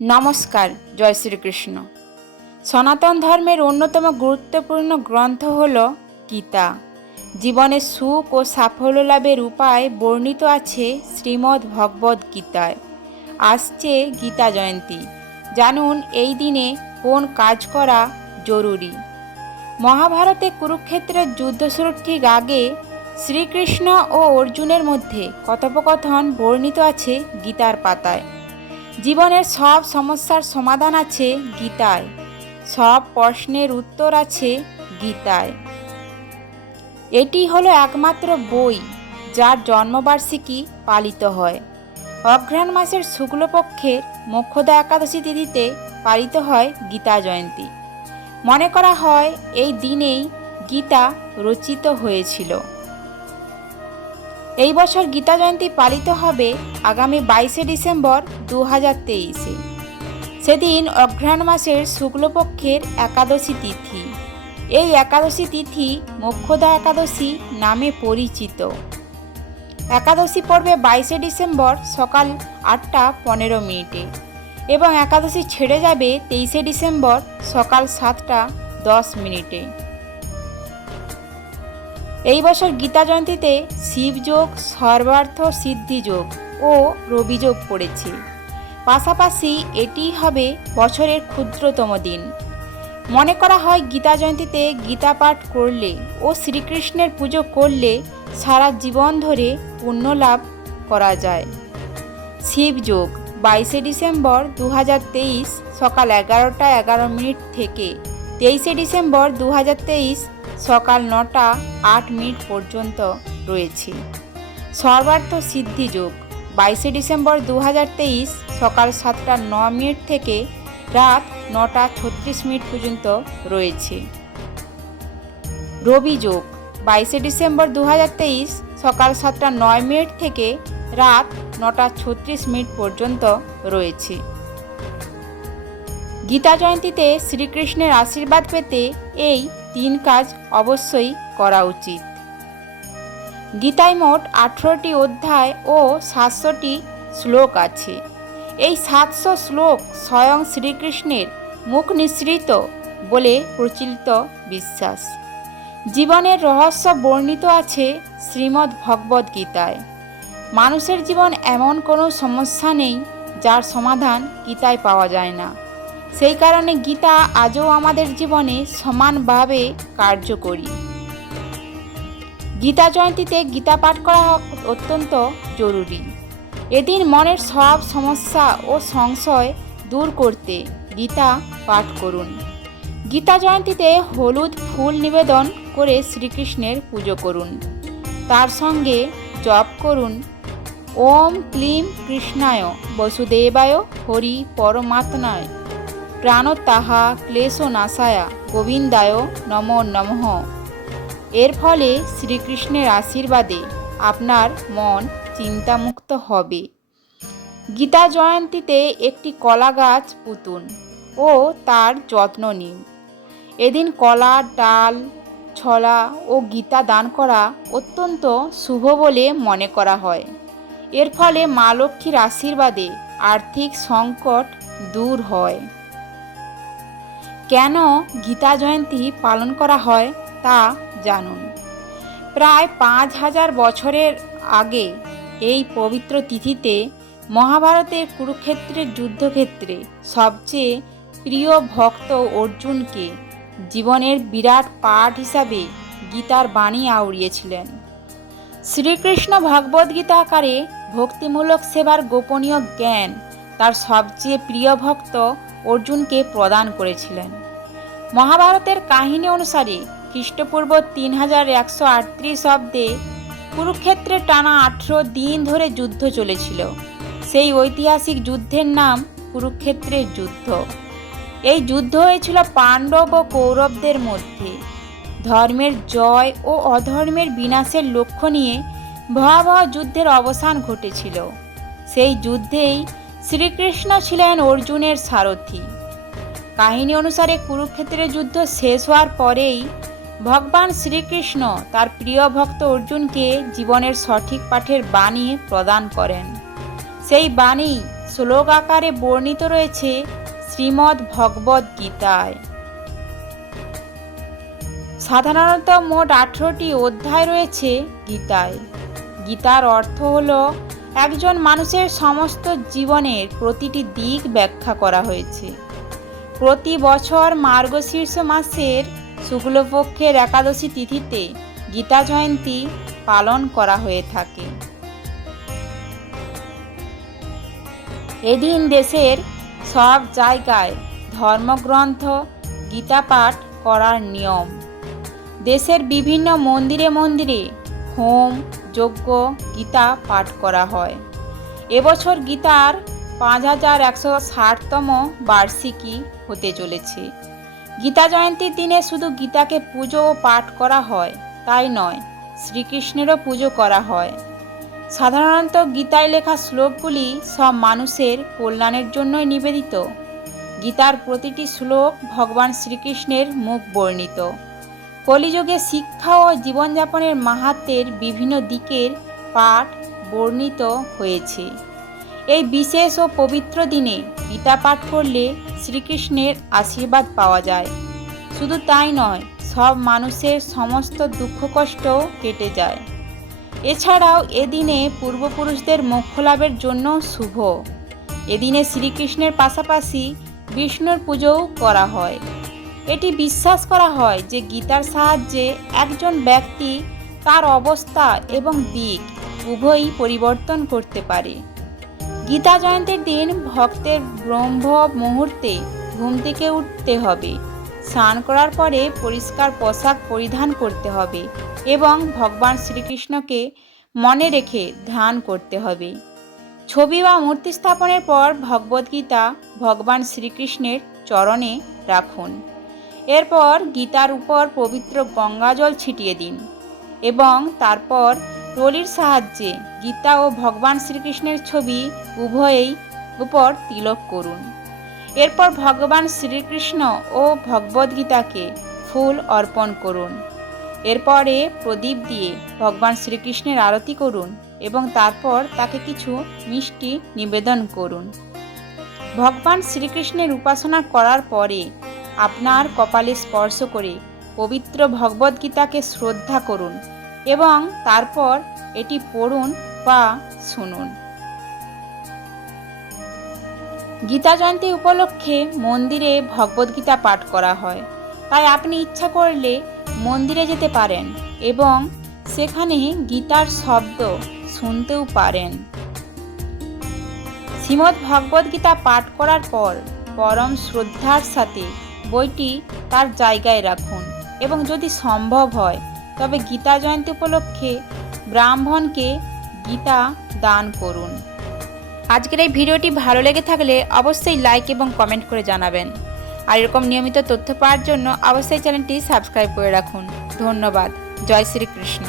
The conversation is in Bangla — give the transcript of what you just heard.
নমস্কার। জয় শ্রীকৃষ্ণ। সনাতন ধর্মের অন্যতম গুরুত্বপূর্ণ গ্রন্থ হল গীতা। জীবনে সুখ ও সাফল্য লাভের উপায় বর্ণিত আছে শ্রীমদ্ ভগবদ্ গীতায়। আসছে গীতা জয়ন্তী। জানুন এই দিনে কোন কাজ করা জরুরি। মহাভারতে কুরুক্ষেত্রের যুদ্ধ শুরুর ঠিক আগে শ্রীকৃষ্ণ ও অর্জুনের মধ্যে কথোপকথন বর্ণিত আছে গীতার পাতায়। জীবনের সব সমস্যার সমাধান আছে গীতায়, সব প্রশ্নের উত্তর আছে গীতায়। এটি হলো একমাত্র বই যার জন্মবার্ষিকী পালিত হয়। অঘ্রাণ মাসের শুক্লপক্ষের মোক্ষদা একাদশী তিথিতে পালিত হয় গীতা জয়ন্তী। মনে করা হয় এই দিনেই গীতা রচিত হয়েছিল। এই বছর গীতা জয়ন্তী পালিত হবে আগামী 22শে ডিসেম্বর 2023-এ। সেদিন অঘ্রাণ মাসের শুক্লপক্ষের একাদশী তিথি। এই একাদশী তিথি মোক্ষদা একাদশী নামে পরিচিত। একাদশী পড়বে 22শে ডিসেম্বর সকাল 8:15 এবং একাদশী ছেড়ে যাবে 23শে ডিসেম্বর সকাল 7:10। এই বছর গীতা জয়ন্তীতে শিবযোগ, সর্বার্থ সিদ্ধিযোগ ও রবিযোগ পড়েছে। পাশাপাশি এটি হবে বছরের ক্ষুদ্রতম দিন। মনে করা হয় গীতা জয়ন্তীতে গীতা পাঠ করলে ও শ্রীকৃষ্ণের পুজো করলে সারা জীবন ধরে পুণ্য লাভ করা যায়। শিবযোগ 22শে ডিসেম্বর 2023 সকাল 11:11 থেকে 23শে ডিসেম্বর 2023 সকাল 9:08 পর্যন্ত রয়েছে। সর্বার্থ সিদ্ধিযোগ 22শে ডিসেম্বর 2023 সকাল 7:09 থেকে রাত 9:36 পর্যন্ত রয়েছে। রবিযোগ 22শে ডিসেম্বর 2023 সকাল 7:09 থেকে রাত 9:36 পর্যন্ত রয়েছে। গীতা জয়ন্তীতে শ্রীকৃষ্ণের আশীর্বাদ পেতে এই 3 কাজ অবশ্যই করা উচিত। গীতায় মোট 18টি অধ্যায় ও 700টি শ্লোক আছে। এই 700 শ্লোক স্বয়ং শ্রীকৃষ্ণের মুখ নিঃসৃত বলে প্রচলিত বিশ্বাস। জীবনের রহস্য বর্ণিত আছে শ্রীমদ্ ভগবদ্ গীতায়। মানুষের জীবন এমন কোনো সমস্যা নেই যার সমাধান গীতায় পাওয়া যায় না। সেই কারণে গীতা আজও আমাদের জীবনে সমানভাবে কার্যকরী। গীতা জয়ন্তীতে গীতা পাঠ করা অত্যন্ত জরুরি। এদিন মনের সব সমস্যা ও সংশয় দূর করতে গীতা পাঠ করুন। গীতা জয়ন্তীতে হলুদ ফুল নিবেদন করে শ্রীকৃষ্ণের পুজো করুন। তার সঙ্গে জপ করুন ওম ক্লিম কৃষ্ণায় বসুদেবায় হরি পরমাত্মায় প্রাণতাহা ক্লেশনাশায়া গোবিন্দায় নমো নমঃ। এর ফলে শ্রীকৃষ্ণের আশীর্বাদে আপনার মন চিন্তামুক্ত হবে। গীতা জয়ন্তীতে একটি কলা গাছ পুঁতুন ও তার যত্ন নিন। এদিন কলা, ডাল, ছলা ও গীতা দান করা অত্যন্ত শুভ বলে মনে করা হয়। এর ফলে মা লক্ষ্মীর আশীর্বাদে আর্থিক সংকট দূর হয়। কেন গীতা জয়ন্তী পালন করা হয় তা জানুন। প্রায় 5000 বছরের আগে এই পবিত্র তিথিতে মহাভারতের কুরুক্ষেত্রের যুদ্ধক্ষেত্রে সবচেয়ে প্রিয় ভক্ত অর্জুনকে জীবনের বিরাট পাঠ হিসাবে গীতার বাণী আওড়িয়েছিলেন। শ্রীকৃষ্ণ ভগবদ্গীতা আকারে ভক্তিমূলক সেবার গোপনীয় জ্ঞান তার সবচেয়ে প্রিয় ভক্ত অর্জুনকে প্রদান করেছিলেন। মহাভারতের কাহিনী অনুসারে খ্রিস্টপূর্ব 3138 অব্দে কুরুক্ষেত্রে টানা 18 দিন ধরে যুদ্ধ চলেছিল। সেই ঐতিহাসিক যুদ্ধের নাম কুরুক্ষেত্রের যুদ্ধ। এই যুদ্ধ হয়েছিল পাণ্ডব ও কৌরবদের মধ্যে। ধর্মের জয় ও অধর্মের বিনাশের লক্ষ্য নিয়ে ভয়াবহ যুদ্ধের অবসান ঘটেছিল। সেই যুদ্ধেই শ্রীকৃষ্ণ ছিলেন অর্জুনের সারথি। কাহিনী অনুসারে কুরুক্ষেত্রের যুদ্ধ শেষ হওয়ার পরেই ভগবান শ্রীকৃষ্ণ তার প্রিয় ভক্ত অর্জুনকে জীবনের সঠিক পাঠের বাণী প্রদান করেন। সেই বাণী শ্লোক আকারে বর্ণিত রয়েছে শ্রীমদ্ ভগবদ গীতায়। সাধারণত মোট 18টি অধ্যায় রয়েছে গীতায়। গীতার অর্থ হল একজন মানুষের সমস্ত জীবনের প্রতিটি দিক ব্যাখ্যা করা হয়েছে। প্রতি বছর মার্গশীর্ষ মাসের শুক্লপক্ষের একাদশী তিথিতে গীতা জয়ন্তী পালন করা হয়ে থাকে। এদিন দেশের সব জায়গায় ধর্মগ্রন্থ গীতা পাঠ করার নিয়ম। দেশের বিভিন্ন মন্দিরে মন্দিরে হোম যজ্ঞ গীতা পাঠ করা হয়। এবছর গীতার 5160তম বার্ষিকী হতে চলেছে। গীতা জয়ন্তীর দিনে শুধু গীতাকে পুজো ও পাঠ করা হয় তাই নয়, শ্রীকৃষ্ণেরও পুজো করা হয়। সাধারণত গীতায় লেখা শ্লোকগুলি সব মানুষের কল্যাণের জন্যই নিবেদিত। গীতার প্রতিটি শ্লোক ভগবান শ্রীকৃষ্ণের মুখ বর্ণিত। কলিযুগে শিক্ষা ও জীবনযাপনের মাহাত্ম্যের বিভিন্ন দিকের পাঠ বর্ণিত হয়েছে। এই বিশেষ ও পবিত্র দিনে গীতা পাঠ করলে শ্রীকৃষ্ণের আশীর্বাদ পাওয়া যায়। শুধু তাই নয়, সব মানুষের সমস্ত দুঃখ কষ্টও কেটে যায়। এছাড়াও এদিনে পূর্বপুরুষদের মোক্ষ লাভের জন্য শুভ। এদিনে শ্রীকৃষ্ণের পাশাপাশি বিষ্ণুর পুজোও করা হয়। এটি বিশ্বাস করা হয় যে গীতার সাহায্যে একজন ব্যক্তি তার অবস্থা এবং দিক উভয়ই পরিবর্তন করতে পারে। গীতা জয়ন্তীর দিন ভক্তের ব্রহ্ম মুহূর্তে ঘুম থেকে উঠতে হবে, স্নান করার পরে পরিষ্কার পোশাক পরিধান করতে হবে এবং ভগবান শ্রীকৃষ্ণকে মনে রেখে ধ্যান করতে হবে। ছবি বা মূর্তি স্থাপনের পর ভগবদ্গীতা ভগবান শ্রীকৃষ্ণের চরণে রাখুন। এরপর গীতার উপর পবিত্র গঙ্গাজল ছিটিয়ে দিন এবং তারপর টলির সাহায্যে গীতা ও ভগবান শ্রীকৃষ্ণের ছবি উভয়েই উপর তিলক করুন। এরপর ভগবান শ্রীকৃষ্ণ ও ভগবদ্গীতাকে ফুল অর্পণ করুন। এরপরে প্রদীপ দিয়ে ভগবান শ্রীকৃষ্ণের আরতি করুন এবং তারপর তাকে কিছু মিষ্টি নিবেদন করুন। ভগবান শ্রীকৃষ্ণের উপাসনা করার পরে আপনার কপালে স্পর্শ করে পবিত্র ভগবদ্গীতাকে শ্রদ্ধা করুন এবং তারপর এটি পড়ুন বা শুনুন। গীতা জয়ন্তী উপলক্ষে মন্দিরে ভগবদ্গীতা পাঠ করা হয়, তাই আপনি ইচ্ছা করলে মন্দিরে যেতে পারেন এবং সেখানে গীতার শব্দ শুনতেও পারেন। শ্রীমদ্ ভগবদ্গীতা পাঠ করার পর পরম শ্রদ্ধার সাথে বইটি তার জায়গায় রাখুন এবং যদি সম্ভব হয় তবে গীতা জয়ন্তী উপলক্ষে ব্রাহ্মণকে গীতা দান করুন। আজকের এই ভিডিওটি ভালো লেগে থাকলে অবশ্যই লাইক এবং কমেন্ট করে জানাবেন। আর এরকম নিয়মিত তথ্য পাওয়ার জন্য অবশ্যই চ্যানেলটি সাবস্ক্রাইব করে রাখুন। ধন্যবাদ। জয় শ্রীকৃষ্ণ।